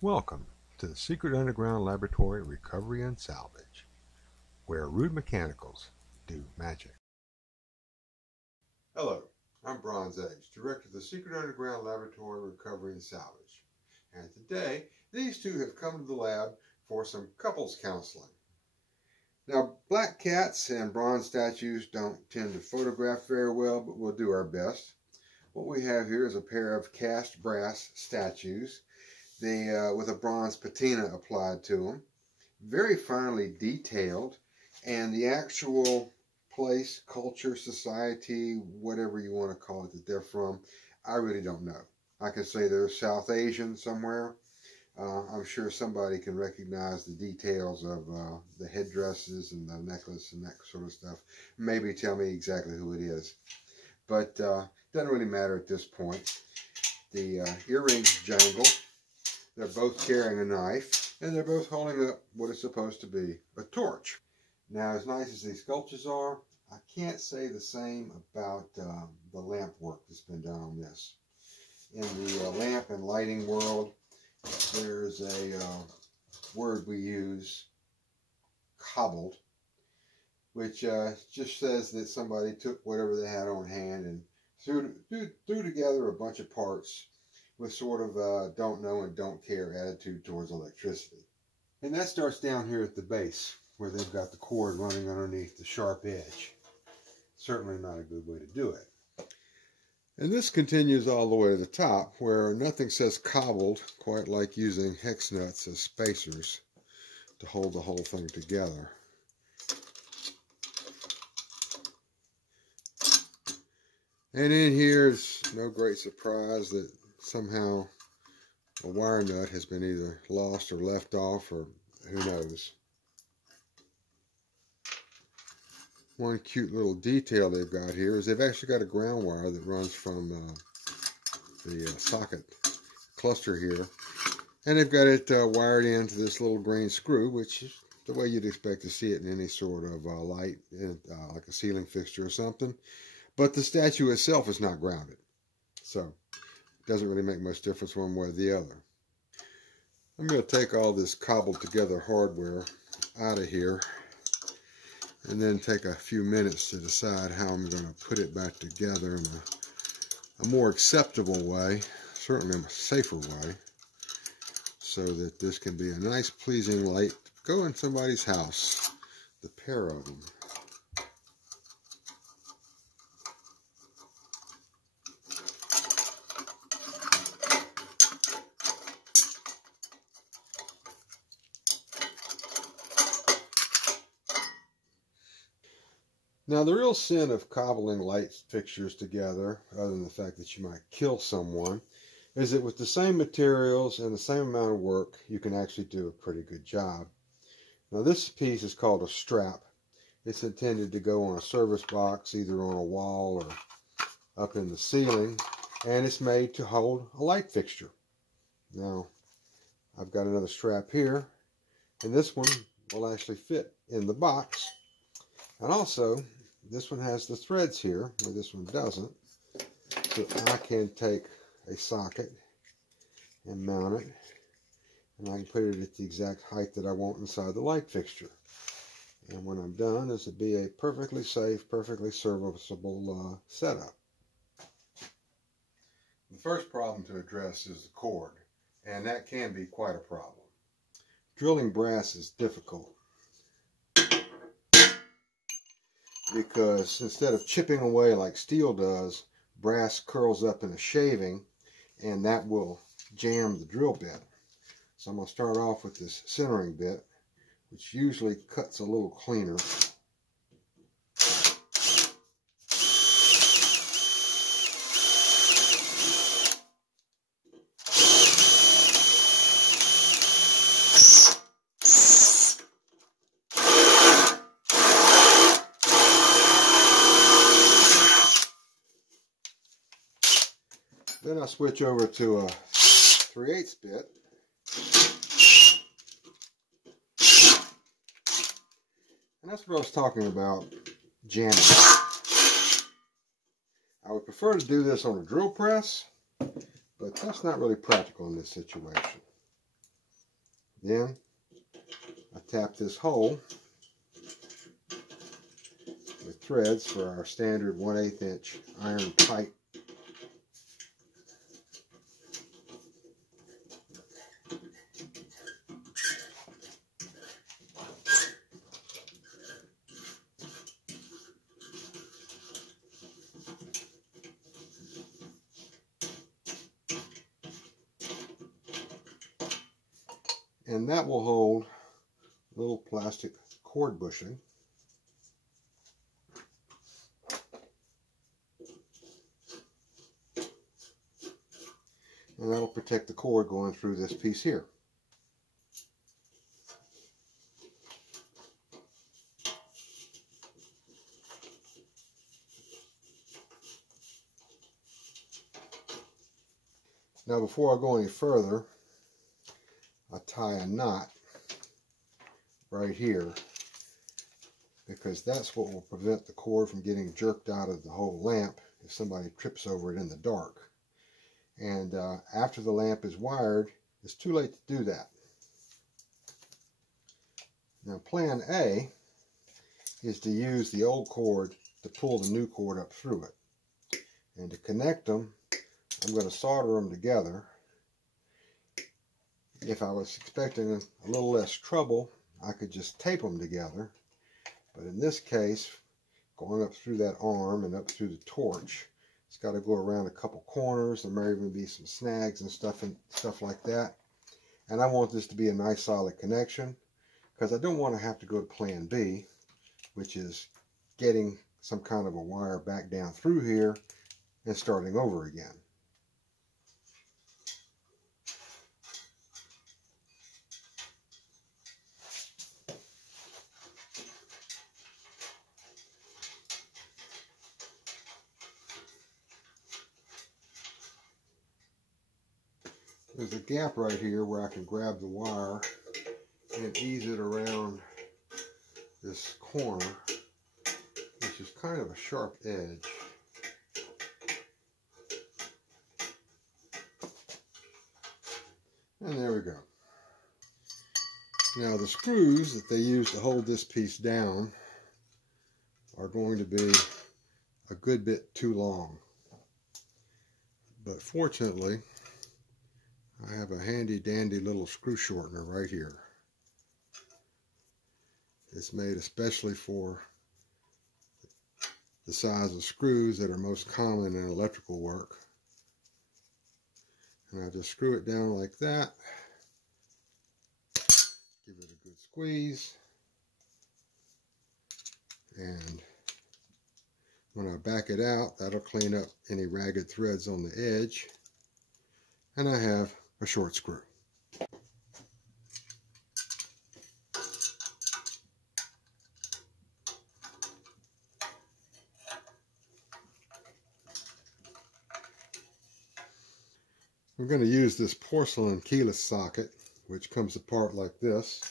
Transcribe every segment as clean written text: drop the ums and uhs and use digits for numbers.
Welcome to the Secret Underground Laboratory Recovery and Salvage, where rude mechanicals do magic. Hello, I'm Bronze Age, Director of the Secret Underground Laboratory Recovery and Salvage. And today, these two have come to the lab for some couples counseling. Now, black cats and bronze statues don't tend to photograph very well, but we'll do our best. What we have here is a pair of cast brass statues. With a bronze patina applied to them, very finely detailed, and the actual place, culture, society, whatever you want to call it that they're from, I really don't know. I can say they're South Asian somewhere. I'm sure somebody can recognize the details of the headdresses and the necklace and that sort of stuff. Maybe tell me exactly who it is. But doesn't really matter at this point. The earrings jangle. They're both carrying a knife, and they're both holding up what is supposed to be a torch. Now, as nice as these sculptures are, I can't say the same about the lamp work that's been done on this. In the lamp and lighting world, there's a word we use, cobbled, which just says that somebody took whatever they had on hand and threw together a bunch of parts with sort of don't know and don't care attitude towards electricity. And that starts down here at the base, where they've got the cord running underneath the sharp edge. Certainly not a good way to do it. And this continues all the way to the top, where nothing says cobbled quite like using hex nuts as spacers to hold the whole thing together. And in here is no great surprise that somehow a wire nut has been either lost or left off, or who knows. One cute little detail they've got here is they've actually got a ground wire that runs from the socket cluster here, and they've got it wired into this little green screw, which is the way you'd expect to see it in any sort of light, like a ceiling fixture or something. But the statue itself is not grounded, so doesn't really make much difference one way or the other. I'm going to take all this cobbled together hardware out of here and then take a few minutes to decide how I'm going to put it back together in a more acceptable way, certainly a safer way, so that this can be a nice pleasing light to go in somebody's house, the pair of them. Now, the real sin of cobbling light fixtures together, other than the fact that you might kill someone, is that with the same materials and the same amount of work, you can actually do a pretty good job. Now, this piece is called a strap. It's intended to go on a service box, either on a wall or up in the ceiling, and it's made to hold a light fixture. Now, I've got another strap here, and this one will actually fit in the box. And also, this one has the threads here, where this one doesn't. So I can take a socket and mount it, and I can put it at the exact height that I want inside the light fixture. And when I'm done, this will be a perfectly safe, perfectly serviceable setup. The first problem to address is the cord, and that can be quite a problem. Drilling brass is difficult, because instead of chipping away like steel does, brass curls up in a shaving, and that will jam the drill bit. So I'm going to start off with this centering bit, which usually cuts a little cleaner. Then I switch over to a 3/8 bit. And that's what I was talking about, jamming. I would prefer to do this on a drill press, but that's not really practical in this situation. Then I tap this hole with threads for our standard 1/8 inch iron pipe. And that will hold a little plastic cord bushing. And that'll protect the cord going through this piece here. Now before I go any further, I tie a knot right here, because that's what will prevent the cord from getting jerked out of the whole lamp if somebody trips over it in the dark. And after the lamp is wired, it's too late to do that. Now plan A is to use the old cord to pull the new cord up through it. And to connect them, I'm going to solder them together. If I was expecting a little less trouble, I could just tape them together. But in this case, going up through that arm and up through the torch, it's got to go around a couple corners. There may even be some snags and stuff like that. And I want this to be a nice solid connection, because I don't want to have to go to plan B, which is getting some kind of a wire back down through here and starting over again. There's a gap right here where I can grab the wire and ease it around this corner, which is kind of a sharp edge. And there we go. Now the screws that they use to hold this piece down are going to be a good bit too long. But fortunately, I have a handy dandy little screw shortener right here. It's made especially for the size of screws that are most common in electrical work. And I just screw it down like that. Give it a good squeeze. And when I back it out, that'll clean up any ragged threads on the edge. And I have a short screw. We're going to use this porcelain keyless socket, which comes apart like this,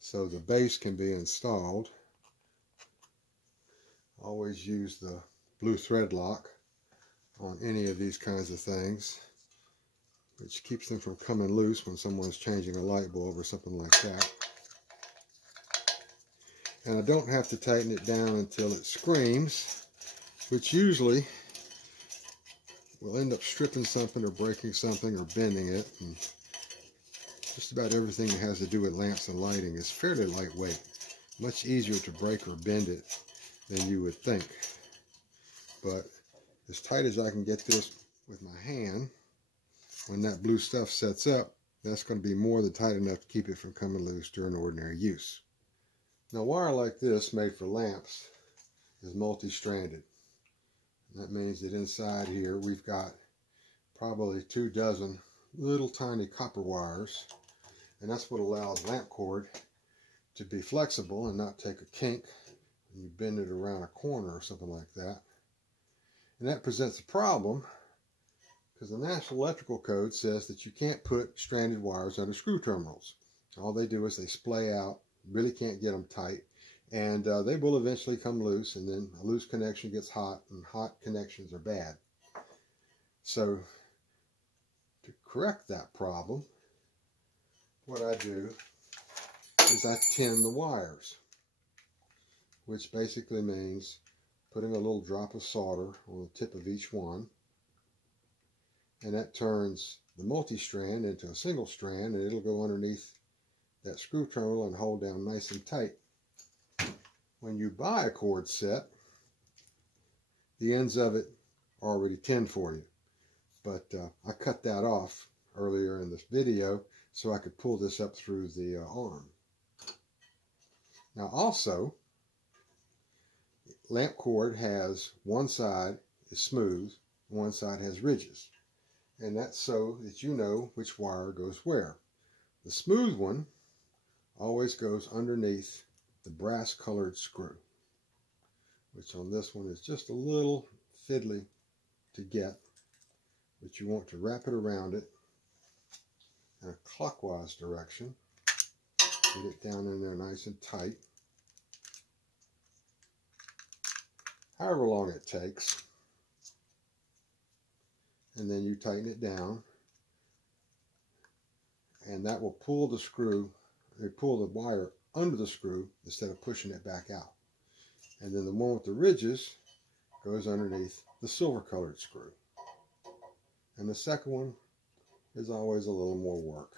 so the base can be installed. Always use the blue thread lock on any of these kinds of things, which keeps them from coming loose when someone's changing a light bulb or something like that. And I don't have to tighten it down until it screams, which usually will end up stripping something or breaking something or bending it. And just about everything that has to do with lamps and lighting is fairly lightweight. Much easier to break or bend it than you would think. But as tight as I can get this with my hand, when that blue stuff sets up, that's going to be more than tight enough to keep it from coming loose during ordinary use. Now, wire like this, made for lamps, is multi-stranded. That means that inside here we've got probably 24 little tiny copper wires, and that's what allows lamp cord to be flexible and not take a kink when you bend it around a corner or something like that. And that presents a problem, because the National Electrical Code says that you can't put stranded wires under screw terminals. All they do is they splay out, really can't get them tight, and they will eventually come loose, and then a loose connection gets hot, and hot connections are bad. So to correct that problem, what I do is I tin the wires, which basically means putting a little drop of solder on the tip of each one, and that turns the multi-strand into a single strand, and it'll go underneath that screw terminal and hold down nice and tight. When you buy a cord set, the ends of it are already tinned for you, but I cut that off earlier in this video so I could pull this up through the arm. Now also, lamp cord has one side is smooth, one side has ridges, and that's so that you know which wire goes where. The smooth one always goes underneath the brass colored screw, which on this one is just a little fiddly to get, but you want to wrap it around it in a clockwise direction. Get it down in there nice and tight. However long it takes. And then you tighten it down, and that will pull the screw, pull the wire under the screw instead of pushing it back out. And then the one with the ridges goes underneath the silver colored screw. And the second one is always a little more work.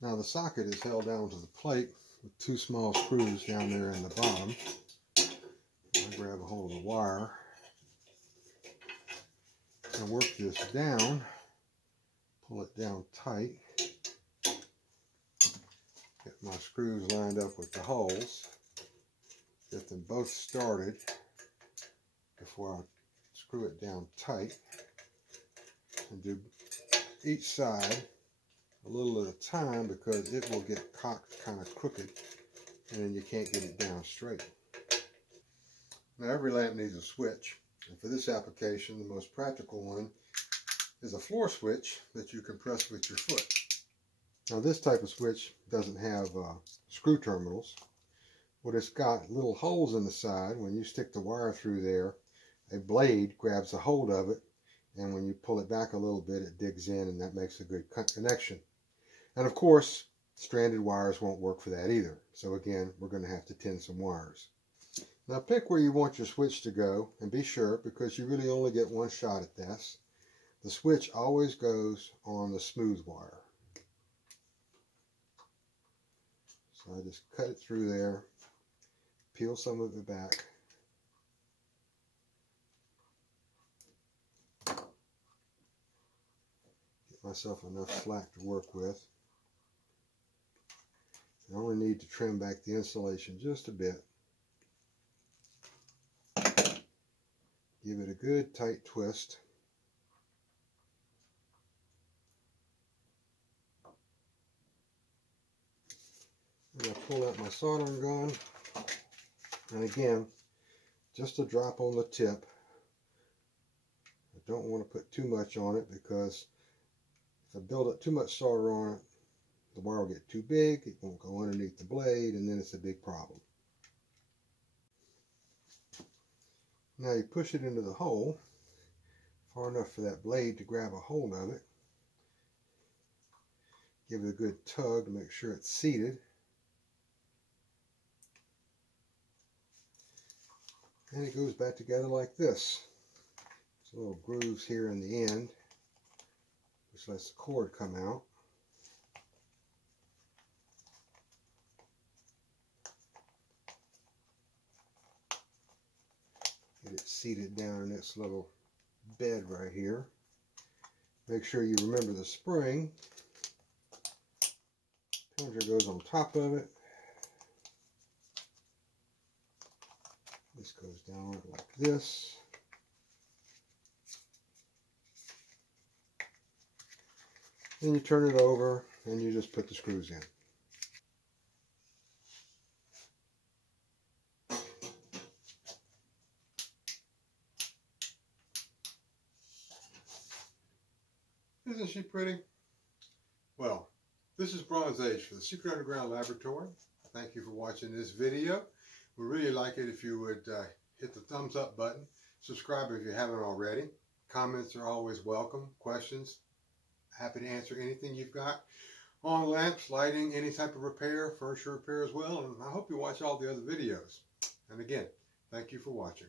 Now the socket is held down to the plate with two small screws down there in the bottom. I grab a hold of the wire and work this down, pull it down tight, get my screws lined up with the holes, get them both started before I screw it down tight, and do each side a little at a time because it will get cocked kind of crooked and then you can't get it down straight. Now every lamp needs a switch, and for this application the most practical one is a floor switch that you can press with your foot. Now this type of switch doesn't have screw terminals. What it's got, little holes in the side. When you stick the wire through there, a blade grabs a hold of it, and when you pull it back a little bit it digs in, and that makes a good connection. And of course, stranded wires won't work for that either. So again, we're going to have to tin some wires. Now pick where you want your switch to go, and be sure, because you really only get one shot at this, the switch always goes on the smooth wire. So I just cut it through there, peel some of it back, get myself enough slack to work with. I only need to trim back the insulation just a bit. Give it a good tight twist. And I pull out my soldering gun, and again, just a drop on the tip. I don't want to put too much on it because if I build up too much solder on it, the wire will get too big, it won't go underneath the blade, and then it's a big problem. Now you push it into the hole far enough for that blade to grab a hold of it. Give it a good tug to make sure it's seated. And it goes back together like this. There's little grooves here in the end, which lets the cord come out. Get it seated down in this little bed right here. Make sure you remember the spring. Plunger goes on top of it. This goes down like this. Then you turn it over and you just put the screws in. Isn't she pretty? Well, This is Bronze Age for the Secret Underground Laboratory. Thank you for watching this video. We'd really like it if you would hit the thumbs up button. Subscribe if you haven't already. Comments are always welcome. Questions, happy to answer anything you've got on lamps, lighting, any type of repair, furniture repair as well. And I hope you watch all the other videos. And again, thank you for watching.